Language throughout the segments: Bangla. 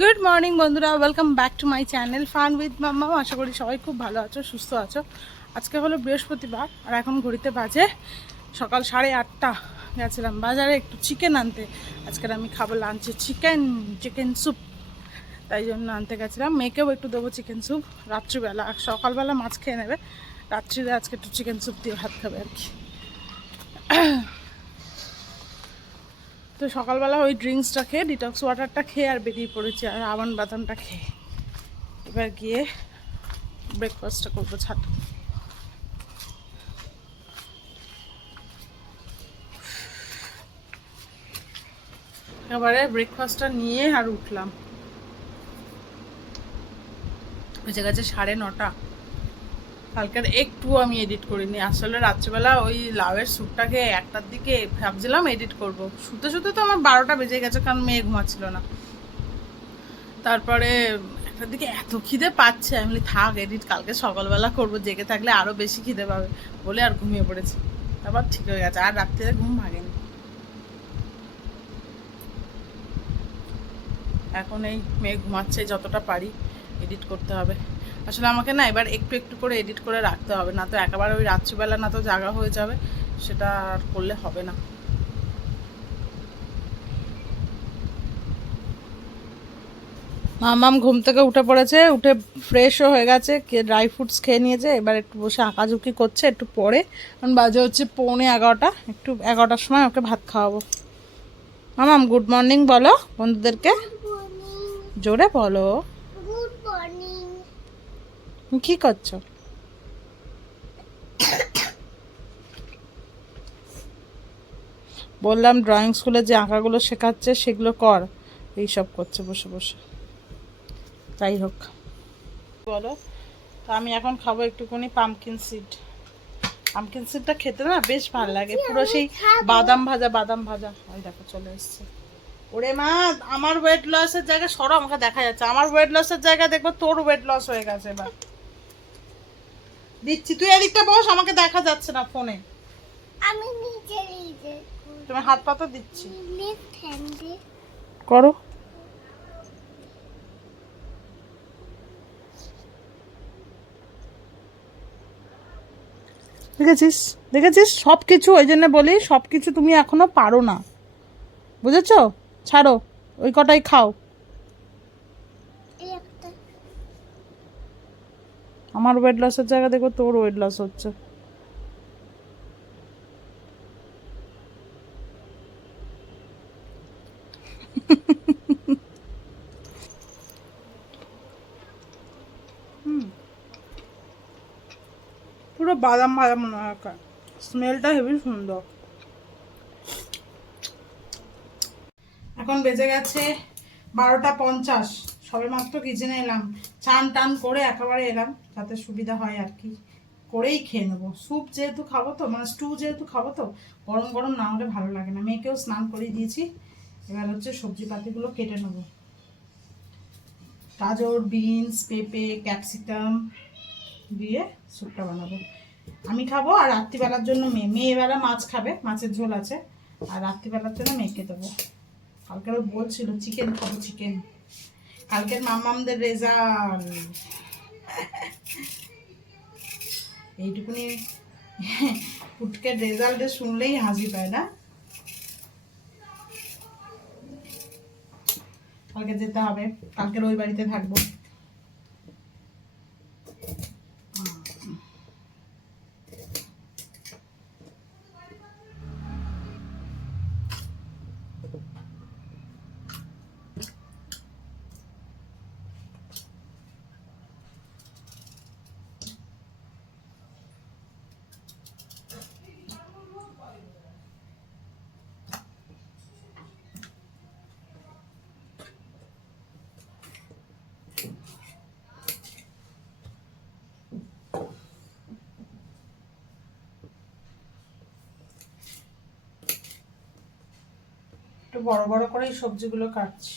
গুড মর্নিং বন্ধুরা। Welcome back to my channel fun with mamma আশা করি সবাই খুব ভালো আছো, সুস্থ আছো। আজকে হলো বৃহস্পতিবার, আর এখন ঘড়িতে বাজে সকাল সাড়ে আটটা। গেছিলাম বাজারে একটু চিকেন আনতে। আজকের আমি খাব লাঞ্চে চিকেন চিকেন স্যুপ তাই জন্য আনতে গেছিলাম। মেয়েকেও একটু দেবো চিকেন স্যুপ রাত্রিবেলা, সকালবেলা মাছ খেয়ে নেবে। রাত্রিতে আজকে একটু চিকেন স্যুপ দিয়ে ভাত খাবে আর কি। তো সকালবেলা ওই ড্রিঙ্কসটা খেয়ে ডিটক্স ওয়াটারটা খেয়ে আর বেরিয়ে পড়েছি আর আবান বাদামটা খেয়ে। এবার গিয়ে ব্রেকফাস্টটা করব, ছাদ। এবারে ব্রেকফাস্টটা নিয়ে আর উঠলাম। বেজে গেছে সাড়ে নটা। কালকের একটু আমি এডিট করিনি। আসলে রাত্রিবেলা ওই লাউয়ের স্যুপটাকে একটার দিকে ভাবছিলাম এডিট করব। শুতে শুতে তো আমার বারোটা বেজে গেছে, কারণ মেয়ে ঘুমাচ্ছিল না। তারপরে একটার দিকে এত খিদে পাচ্ছে। আমি থাক এডিট কালকে সকালবেলা করব, জেগে থাকলে আরও বেশি খিদে পাবে বলে আর ঘুমিয়ে পড়েছি। তারপর ঠিক হয়ে গেছে, আর রাত্রিতে ঘুম ভাগেনি এখন এই মেয়ে ঘুমাচ্ছে, যতটা পারি এডিট করতে হবে। আসলে আমাকে না এবার একটু একটু করে এডিট করে রাখতে হবে না তো একেবারে ওই রাত্রিবেলা না তো জাগা হয়ে যাবে সেটা আর করলে হবে না। মামাম ঘুম থেকে উঠে পড়েছে উঠে ফ্রেশও হয়ে গেছে কে ড্রাই ফ্রুটস খেয়ে নিয়েছে এবার একটু বসে আঁকাঝুঁকি করছে একটু পরে। কারণ বাজে হচ্ছে পৌনে এগারোটা একটু এগারোটার সময় ওকে ভাত খাওয়াবো। মামাম গুড মর্নিং বলো বন্ধুদেরকে। জোরে বলো। কি করছ বললাম ড্রয়িং স্কুলে যে আঁকাগুলো শেখাচ্ছে সেগুলো কর। এইসব করছে বসে বসে। যাই হোক। বলো তো আমি এখন খাব একটুখানি পামকিন সিড পামকিন সিডটা খেতে না বেশ ভালো লাগে। পুরো সেই বাদাম ভাজা বাদাম ভাজা। ওই দেখো চলে এসছে। ওরে মা আমার ওয়েট লসের জায়গায় সরো আমাকে দেখা যাচ্ছে। আমার ওয়েট লসের জায়গায় দেখব তোর ওয়েট লস হয়ে গেছে এবার। দিচ্ছি। তুই এদিকটা বস আমাকে দেখা যাচ্ছে না ফোনে। আমি নিচে নিচে তুমি হাত পাতা দিচ্ছি। করো। দেখেছিস? দেখেছিস? সব কিছু ওই জন্য বলি সব কিছু তুমি এখনও পারো না। বুঝেছ? ছাড়ো ওই কটাই খাও এই একটা আমার ওয়েট লসের জায়গা দেখো, তোর ওয়েট লস হচ্ছে। পুরো বাদাম বাদাম মনে হয় স্মেলটা হেভি সুন্দর। এখন বেজে গেছে বারোটা পঞ্চাশ। সবে মাত্র কিচেনে এলাম। চান টান করে একেবারে এলাম, যাতে সুবিধা হয় আর কি। করেই খেয়ে নেব। স্যুপ যেহেতু খাব তো মানে স্টু যেহেতু খাব তো, গরম গরম না হলে ভালো লাগে না। মেয়েকেও স্নান করিয়ে দিয়েছি, এবার হচ্ছে সবজি পাতিগুলো কেটে নেব। গাজর, বিনস, পেঁপে, ক্যাপসিকাম দিয়ে স্যুপটা বানাবো। আমি খাব আর রাত্রিবেলার জন্য মেয়ে মেয়েবেলা মাছ খাবে, মাছের ঝোল আছে। আর রাত্রিবেলার জন্য মেয়েকে দেবো। কালকেরও বলছিল চিকেন খাব চিকেন কালকের মামামদের রেজাল্ট এইটুকুনি পুটকের রেজাল্টে শুনলেই হাসি পায়, না? কালকে যেতে হবে, কালকের ওই বাড়িতে থাকব। বড় বড় করেই সবজিগুলো কাটছি।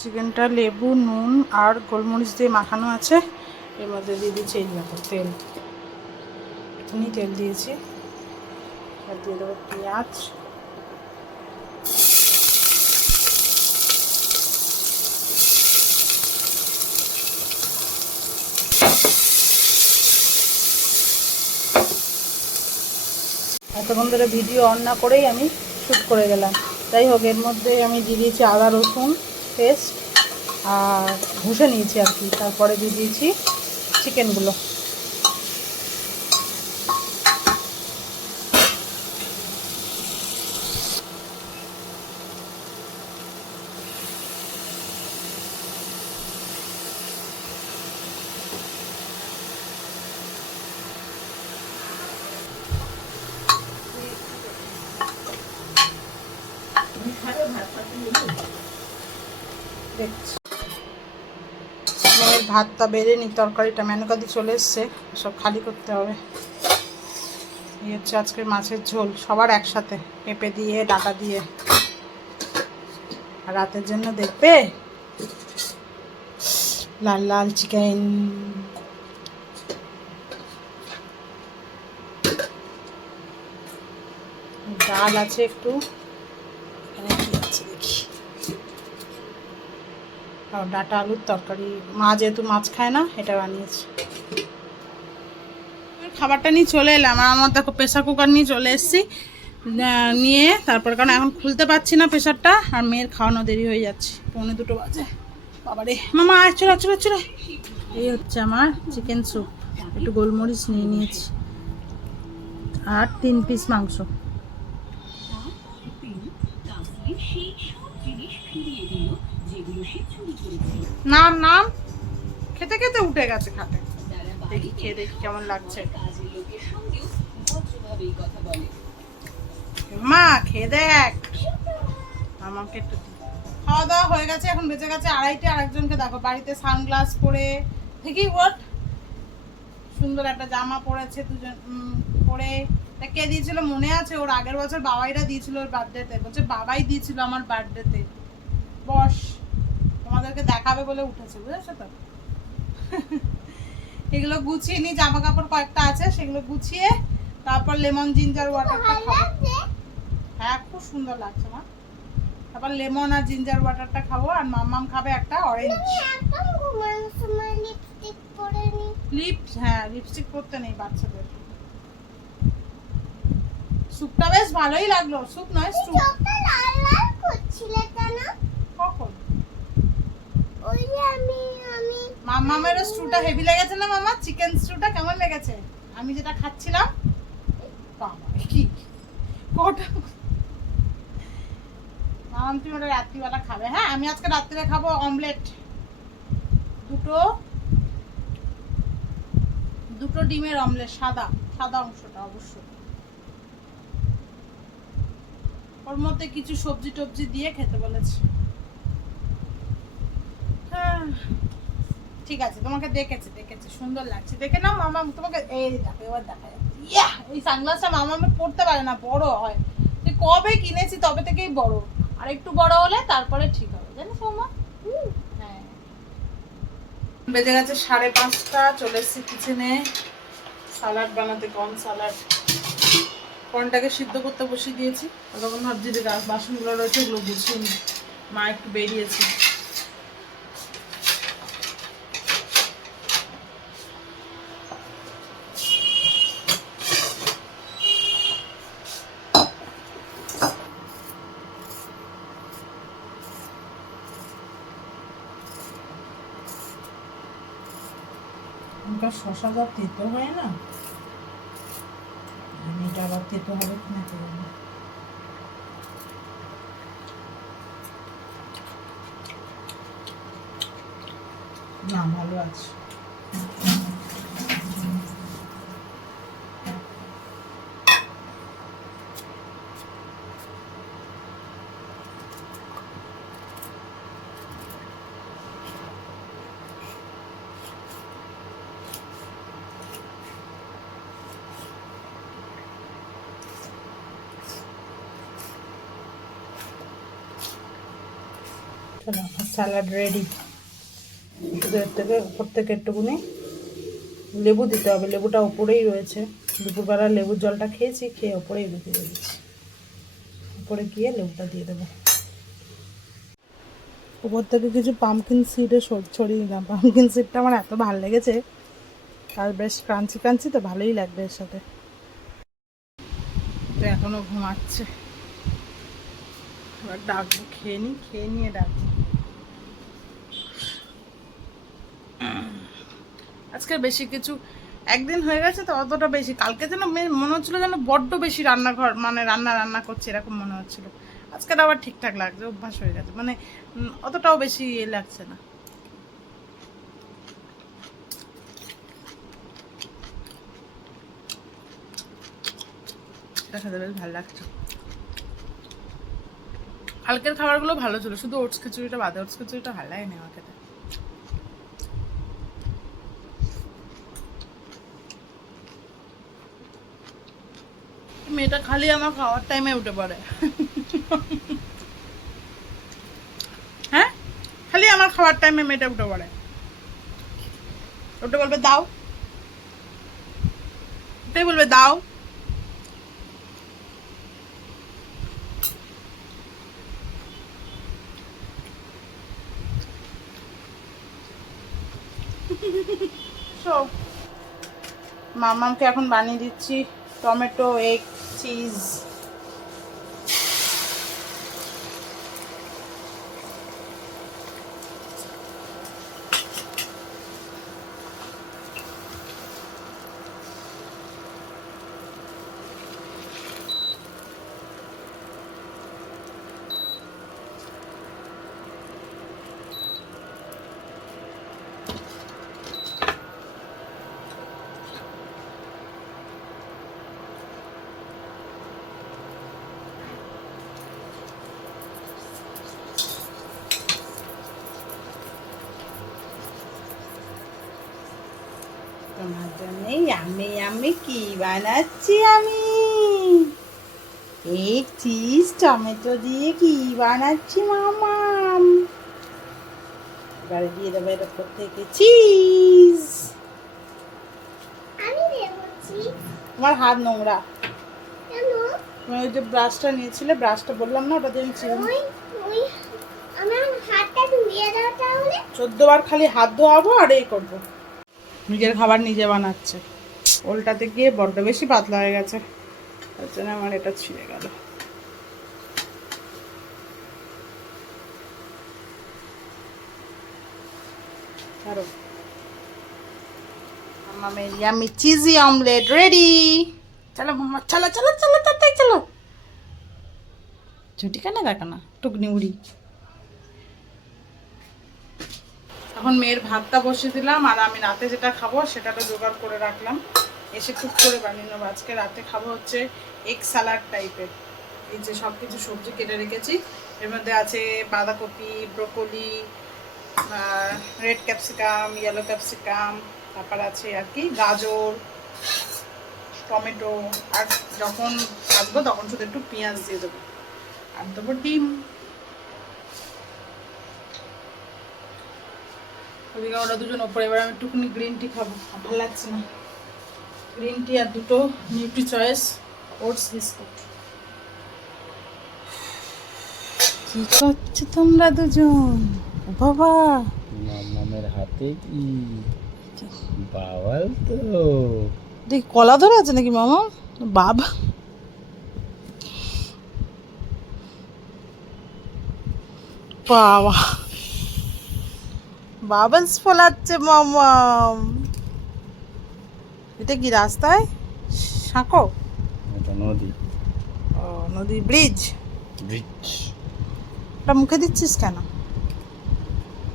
চিকেনটা লেবু, নুন আর গোলমরিচ দিয়ে মাখানো আছে। এর মধ্যে দিয়ে দিচ্ছি এই তেল। আমি তেল দিয়েছি। দিয়ে পেঁয়াজ। এতক্ষণ ধরে ভিডিও অন না করেই আমি শ্যুট করে গেলাম। যাই হোক, এর মধ্যে আমি দিয়ে দিয়েছি আদা, রসুন, পেস্ট আর ঘষে নিয়েছি আর কি। তারপরে দিয়ে দিয়েছি চিকেনগুলো দেখছি ভাতটা বেড়ে নি তরকারিটা মেনুকা চলে এসছে, সব খালি করতে হবে। এই হচ্ছে আজকের মাছের ঝোল, সবার একসাথে, পেঁপে দিয়ে, ডাটা দিয়ে। আর রাতের জন্য দেখবে লাল লাল চিকেন। ডাল আছে একটু, এখানে কি আছে দেখি। ডাটা আলুর তরকারি, মা যেহেতু মাছ খায় না, এটা বানিয়েছি। খাবারটা নিয়ে চলে এলাম, আর আমার দেখো প্রেশার কুকার নিয়ে চলে এসেছি। নিয়ে তারপর, কারণ এখন খুলতে পারছি না প্রেশারটা আর মেয়ের খাওয়ানো দেরি হয়ে যাচ্ছে, পৌনে দুটো বাজে। বাবারে, মামা, আয়, চলে চলে চলে এই হচ্ছে আমার চিকেন স্যুপ একটু গোলমরিচ নিয়ে নিয়েছি। আর তিন পিস মাংস। নাম নাম? খেতে খেতে উঠে গেছে খাটে। দেখি, খেয়ে দেখি কেমন লাগছে। মা, খেয়ে দেখ। আমাকে একটু খাওয়া দাওয়া হয়ে গেছে, এখন বেঁচে গেছে আড়াইটে, আরেকজনকে দেখো, বাড়িতে সানগ্লাস পরে। ঠিকই ওট সুন্দর একটা জামা পরেছে দুজন পরে। তা কে দিয়েছিল মনে আছে? ওর আগের বছর বাবাইরা দিয়েছিল ওর বার্থডেতে বলছে, বাবাই দিয়েছিল আমার বার্থডেতে বস। তোমাদেরকে দেখাবে বলে উঠেছে বুঝেছ তো? এগুলো গুছিয়ে নি জামা কাপড় কয়েকটা আছে সেগুলো গুছিয়ে তারপর লেমন জিঞ্জার ওয়াটারটা খাব। হ্যাঁ খুব সুন্দর লাগছে মা। তারপর লেমন আর জিঞ্জার ওয়াটারটা খাব আর মাম্মাম খাবে একটা অরেঞ্জ লিপ হ্যাঁ লিপস্টিক পরতে নেই বাচ্চাদের। স্যুপটা বেশ ভালোই লাগল স্যুপ নয় স্যুপ লাল লাল করছিলে কেন কখন ওই যে আমি আমি মাম্মামের স্টুটা হেভি লেগেছে না মামা? চিকেন স্টুটা কেমন লেগেছে? আমি যেটা খাচ্ছিলাম কি? কোটা? মামাম তুমি ওটা রাত্রিবেলা খাবে। হ্যাঁ আমি আজকে রাত্রিরে খাব অমলেট দুটো দুটো ডিমের অমলেট সাদা সাদা অংশটা অবশ্যই ওর মধ্যে কিছু সবজি টবজি দিয়ে খেতে বলেছে হ্যাঁ ঠিক আছে, তোমাকে দেখেছি দেখেছি, সুন্দর লাগছে। দেখে নাও মামা, তোমাকে এই দেখো, এবার দেখা যাচ্ছে ইয়া এই সানগ্লাসটা মামা আমি পড়তে পারে না, বড় হয়। তুই কবে কিনেছি, তবে থেকেই বড়। আর একটু বড় হলে তারপরে ঠিক হবে জানিস মামা হ্যাঁ। বেজে গেছে সাড়ে পাঁচটা, চলে এসেছি কিচেনে সালাড বানাতে, কম সালাড। কর্নটাকে সিদ্ধ করতে বসিয়ে দিয়েছি। তখন ভাবছি যে বাসনগুলো রয়েছে ওগুলো গুছিয়ে মা একটু বেরিয়েছে ওটা শশা যা তেতো হয় না? এটা আবার তেতো হবে স্যালাড রেডি। শুধু এর থেকে উপর থেকে একটুকুনি লেবু দিতে হবে। লেবুটা উপরেই রয়েছে। দুপুরবেলা লেবুর জলটা খেয়েছি, খেয়ে ওপরেই রেখে দিয়েছি। উপরে গিয়ে লেবুটা দিয়ে দেবো। উপর থেকে কিছু পামকিন সিডে ছড়িয়ে দিলাম। পামকিন সিডটা আমার এত ভালো লেগেছে। আর বেশ ক্রাঞ্চি ক্রাঞ্চি তো ভালোই লাগবে এর সাথে। এখনও ঘুমাচ্ছে। এবার ডাকবো। খেয়ে নি, খেয়ে নিয়ে ডাকবো আজকে বেশি কিছু, একদিন হয়ে গেছে তো অতটা বেশি। কালকে যেন মনে হচ্ছিল যেন বড্ড বেশি রান্নাঘর মানে রান্না রান্না করছে, এরকম মনে হচ্ছিল। আজকের আবার ঠিকঠাক লাগছে, অভ্যাস হয়ে গেছে মানে অতটাও বেশি ইয়ে লাগছে না। বেশ ভালো লাগছে। কালকের খাবারগুলো ভালো ছিল, শুধু ওটস খিচুড়িটা বাদে, ওটস খিচুড়িটা ভালো লাগে না আমার খেতে। মেয়েটা খালি আমার খাওয়ার টাইমে উঠে পড়ে। হ্যাঁ? খালি আমার খাওয়ার টাইমে মেয়েটা উঠে পড়ে। উঠে বলবে, দাও। উঠে বলবে, দাও। সো মামামকে এখন বানিয়ে দিচ্ছি, টমেটো এগ চিজ তোমার জন্য আমি আমি কি বানাচ্ছি আমি? এক চিজ টমেটো দিয়ে কি বানাচ্ছি মামাম এবারে দিয়ে দেবো এর উপর থেকে চিজ আমি তোমার হাত নোংরা। তুমি ওই যে ব্রাশটা নিয়েছিলে ব্রাশটা বললাম না ওটা দিয়ে আমি চিজ ওই ওই আমার হাতটা ধুয়ে দাও তাহলে। চোদ্দ বার খালি হাত ধোয়াবো আর এই করব। নিজের খাবার নিজে বানাচ্ছে। ওলটাতে গিয়ে বড্ড বেশি পাতলা হয়ে গেছে। তার জন্য আমার এটা ছিঁড়ে গেল। ছাড়ো। মামা আমি চিজি অমলেট রেডি চলো মামা, চলো চলো চলো চলো। ছুটি কেন দেখা না টুকনি উড়ি এখন মেয়ের ভাতটা বসিয়ে দিলাম আর আমি রাতে যেটা খাব সেটাটা জোগাড় করে রাখলাম। এসে খুব করে বানিয়ে নেব। আজকে রাতে খাব হচ্ছে এগ স্যালাড টাইপের। এই যে সব কিছু সবজি কেটে রেখেছি। এর মধ্যে আছে বাঁধাকপি, broccoli red capsicum yellow capsicum, তারপর আছে আর কি গাজর, টমেটো, আর যখন ভাজবো তখন শুধু একটু পেঁয়াজ দিয়ে দেবো। আর দেবো ডিম। ওদিকে ওরা দুজন ওপরে এবার আমি একটুখানি গ্রিন টি খাব। ভালো লাগছে না। গ্রিন টি আর দুটো নিউট্রি চয়েস ওটস বিস্কুট কি করছ তোমরা দুজন? বাবা। মামামের হাতে কি? বাওয়াল তো। দেখ কলা ধরে আছে নাকি মামা? বাবা। বাবা। বাবলস ফোলাচ্ছে মামাম। এটা কি রাস্তায়? সাঁকো? এটা নদী। ও নদী ব্রিজ। ব্রিজ। ওটা মুখে দিচ্ছিস কেন?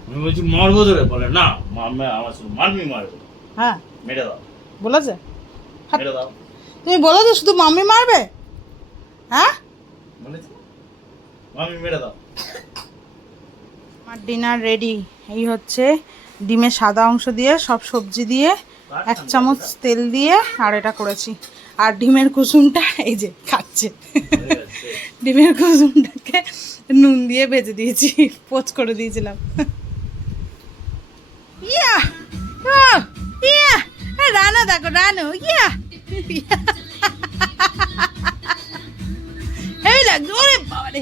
আমি বলছি মারবো ধরে বলে না মামা আমার শুধু মারবি মারবো হ্যাঁ। মেরে দাও। বলেছে। মেরে দাও। তুমি বলেছ শুধু মাম্মি মারবে? হ্যাঁ? বলেছি। মামি মেরে দাও। আমার ডিনার রেডি এই হচ্ছে ডিমের সাদা অংশ দিয়ে সব সবজি দিয়ে এক চামচ তেল দিয়ে আর এটা করেছি। আর ডিমের কুসুমটা এই যে খাচ্ছে। ডিমের কুসুমটাকে নুন দিয়ে ভেজে দিয়েছি পোচ করে দিয়েছিলাম। ইয়া! ইয়া! রানো দেখো রানো ইয়া! ইয়া। এই লাগছে ওরে বাবারে।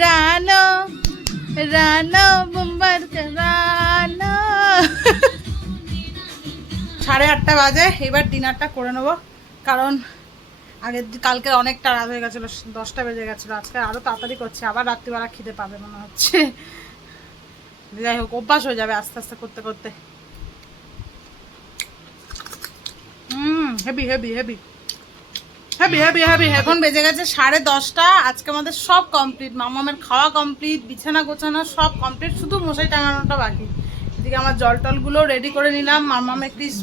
রানো রানো, বোম্বার রানো। সাড়ে আটটা বাজে, এবার ডিনারটা করে নেব। কারণ আগের কালকে অনেকটা রাত হয়ে গেছিল, দশটা বেজে গেছিল। আজকে আরও তাড়াতাড়ি করছে, আবার রাত্রিবেলা খিদে পাবে মনে হচ্ছে। যাই হোক, অভ্যাস হয়ে যাবে আস্তে আস্তে করতে করতে। হুম heavy heavy heavy happy happy happy এখন বেজে গেছে সাড়ে দশটা। আজকে আমাদের সব কমপ্লিট মামামের খাওয়া কমপ্লিট বিছানা গোছানো সব কমপ্লিট শুধু মশাই টাঙানোটা বাকি। এদিকে আমার জল টলগুলো রেডি করে নিলাম। মামামে কিস,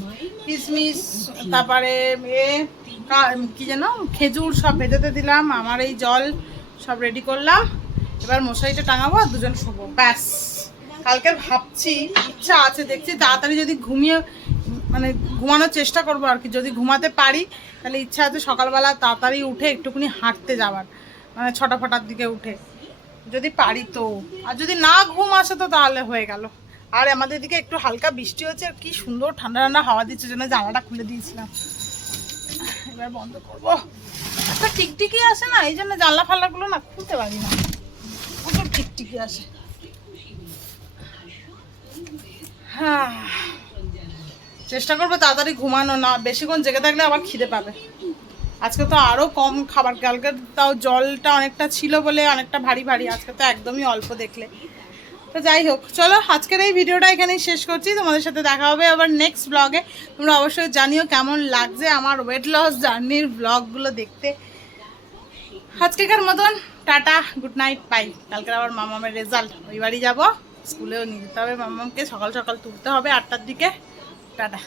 কিসমিস, তারপরে এ, কি যেন, খেজুর সব ভেজাতে দিলাম। আমার এই জল সব রেডি করলাম। এবার মশারিটা টাঙাবো আর দুজন শোবো। ব্যাস। কালকে ভাবছি, ইচ্ছা আছে দেখছি, তাড়াতাড়ি যদি ঘুমিয়ে মানে ঘুমানোর চেষ্টা করব আর কি। যদি ঘুমাতে পারি, তাহলে ইচ্ছা আছে সকালবেলা তাড়াতাড়ি উঠে একটুখানি হাঁটতে যাওয়ার মানে ছটা ফটার দিকে উঠে। যদি পারি তো। আর যদি না ঘুম আসে তো তাহলে হয়ে গেল। আর আমাদের দিকে একটু হালকা বৃষ্টি হচ্ছে, আর কি সুন্দর ঠান্ডা ঠান্ডা হাওয়া দিচ্ছে জন্য জানালাটা খুলে দিয়েছিলাম। এবার বন্ধ করব। একটা টিকটিকি আসে না, এই জন্য জানলা ফাল্লাগুলো না খুলতে পারি না। প্রচুর টিকটিকি আসে। হ্যাঁ। চেষ্টা করব তাড়াতাড়ি ঘুমানো, না, বেশিক্ষণ জেগে থাকলে আবার খিদে পাবে। আজকে তো আরও কম খাবার, কালকে তাও জলটা অনেকটা ছিল বলে অনেকটা ভারী ভারী, আজকে তো একদমই অল্প দেখলে। তো যাই হোক, চলো আজকের এই ভিডিওটা এখানেই শেষ করছি, তোমাদের সাথে দেখা হবে আবার নেক্সট ব্লগে তোমরা অবশ্যই জানিও কেমন লাগছে আমার ওয়েট লস জার্নির ব্লগগুলো দেখতে। আজকেকার মতন, টাটা গুড নাইট পাই কালকের আবার মামামের রেজাল্ট ওই বাড়ি যাব, স্কুলেও নিয়ে যেতে হবে মামামকে, সকাল সকাল তুলতে হবে আটটার দিকে। টাটা